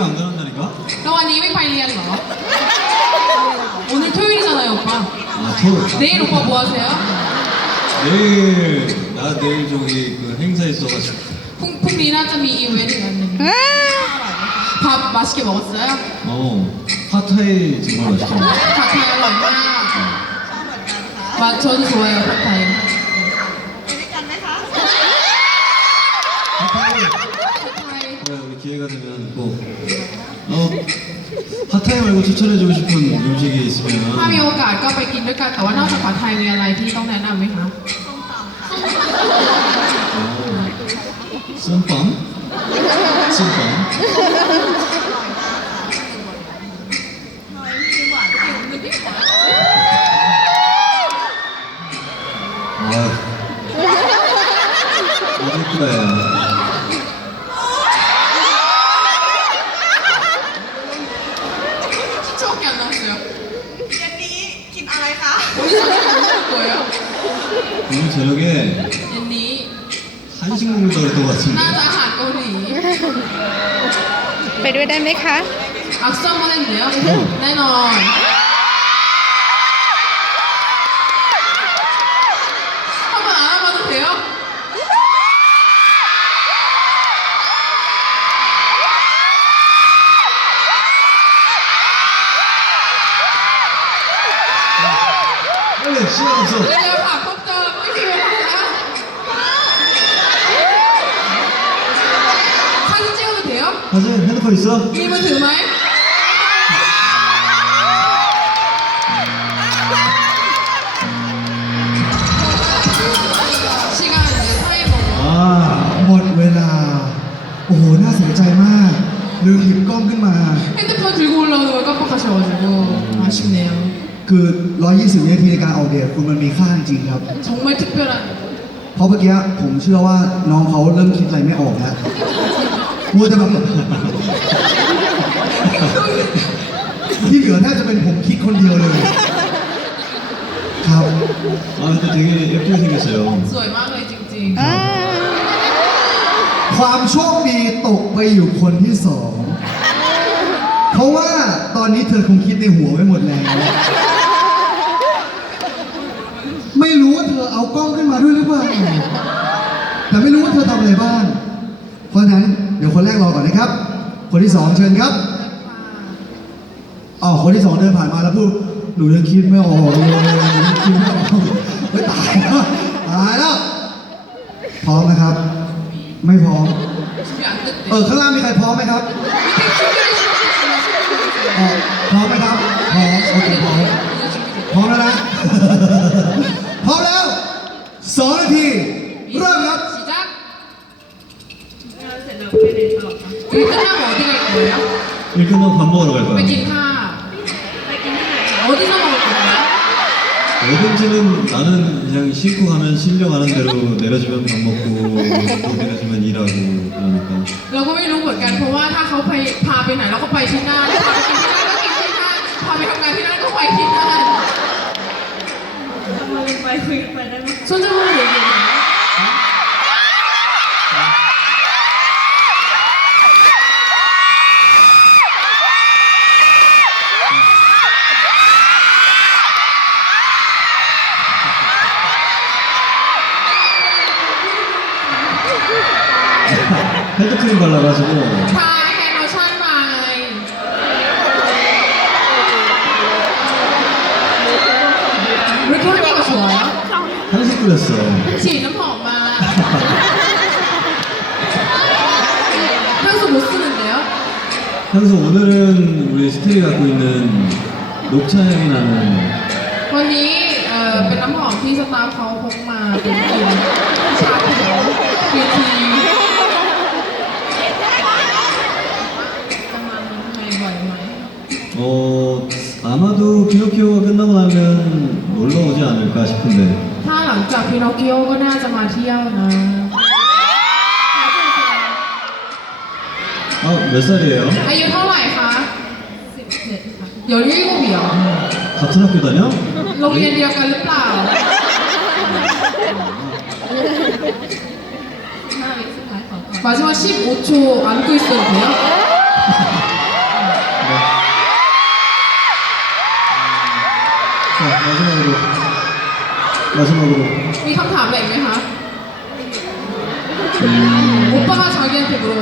안 그런다니까? 형 아니 이미 파일리한 거. 오늘 토요일이잖아요 오빠. 아, 토 내일 오빠 뭐 하세요? 내일 나 내일 저기 그 행사 있어가지고 풍풍리나 좀 이후에는 음! 밥 맛있게 먹었어요? 어 파타이 정말 맛있어. 닭가슴 얼마나? 맛 저도 좋아요, 닭가슴. 우리 기회가 되면 꼭 어, 파타이 말고 추천해주고 싶은 음식이 ถ้ามี 있으면 โอกาสก็ไปกินด้วยกัน แต่ว่านอกจากผัดไทยมีอะไรที่ต้องแนะนำไหมคะ ส้มตำค่ะ 어, 쌈빵? 쌈빵? กันนะเสือ เย็นนี้กินอะไรคะ วันนี้จะทำตัวเอง 오늘 저녁에 เย็นนี้ 한식 먹는다 그랬던 것 น่า 같은데 จะอาหารเกาหลี ไปด้วยได้ไหมคะ อักษรมาเล่นเดี๋ยวแน่นอน 빨리 시간 없어 เร็วๆค่ะพบเจอไม่มีเวลาแล้ว사진 찍어도 돼요? 사진 핸드폰 있어? มีมือถือไหม 시간 이제 타이머 아 หมดเวลา โอ้โห น่าสนใจมาก ลืมหยิบกล้องขึ้นมา 핸드폰 들고 올라오는 걸 깜빡하셔가지고 아쉽네요 คือ 120วินาทีในการออกเดทคุณมันมีค่าจริงๆครับ 정말 특별한 เพราะเมื่อกี้ผมเชื่อว่าน้องเขาเริ่มคิดอะไรไม่ออกแล้วมัวแต่แบบ ที่เหลือแทบจะเป็นผมคิดคนเดียวเลย ครับ 아 근데 되게 예쁘게 생겼어요 สวยมากเลยจริง อ่า ความโชคดีตกไปอยู่คนที่สอง เพราะว่าตอนนี้เธอคงคิดในหัวไว้หมดแล้ว เอากล้องขึ้นมาด้วยหรือเปล่า แต่ไม่รู้ว่าเธอทำอะไรบ้าง เพราะฉะนั้นเดี๋ยวคนแรกรอก่อนนะครับ คนที่สองเชิญครับอ๋อคนที่สองเดินผ่านมาแล้วพูดหนูยังคิดไม่ออกเลยไม่ไม่ตายแล้วตายแล้วพร้อมนะครับ ไม่พร้อม เออข้างล่างมีใครพร้อมไหมครับพร้อมไหมครับพร้อมโอเคพร้อมพร้อมแล้วนะ สองนาที เริ่มครับ 시작 เสร็จแล้วไปเรียนต่อค่ะ 일 끝나면 어디 갈 거예요? 일 끝나고 밥 먹으러 갈 거야 빼긴 파 ไปกินที่ไหน 어디서 먹을 거예요? 어딘지는 나는 그냥 싣고 가면 실려가는 대로 내려주면 밥 먹고 또 내려주면 일하고 그러니까 เราก็ไม่รู้เหมือนกันเพราะว่าถ้าเขาไปพาไปไหนเราก็ไปที่นั่นพาไปกินที่นั่น 크림 발라가지고 ทาแฮนด์โลชั่นมาไงเรคคอร์ดก็สวย 향수 뿌렸어 ฉีดน้ำหอมมา 향수 못 쓰는데요? 향수 오늘은 우리 스틸이 갖고 있는 녹차 향이 나는 วันนี้เอ่อเป็นน้ำหอมที่สตาฟเขาพกมาเป็นกลิ่นชาเขียวกรีนที 어 아마도 피노키오가 끝나고 나면 놀러 오지 않을까 싶은데 ถ้าหลังจากพินอคคิโอก็น่าจะมาเที่ยวนะ 아 몇 살이에요? อายุเท่าไหร่คะ17ค่ะเดี๋ยวยี่สิบเดียว 같은 학교 다녀? โรงเรียนเดียวกันหรือเปล่า 마지막 15초 안고 있어도 돼요? 자 마지막으로 마지막으로 มีคำถามอะไรอีกไหมคะ 오빠가 자기한테 물어봐줘요.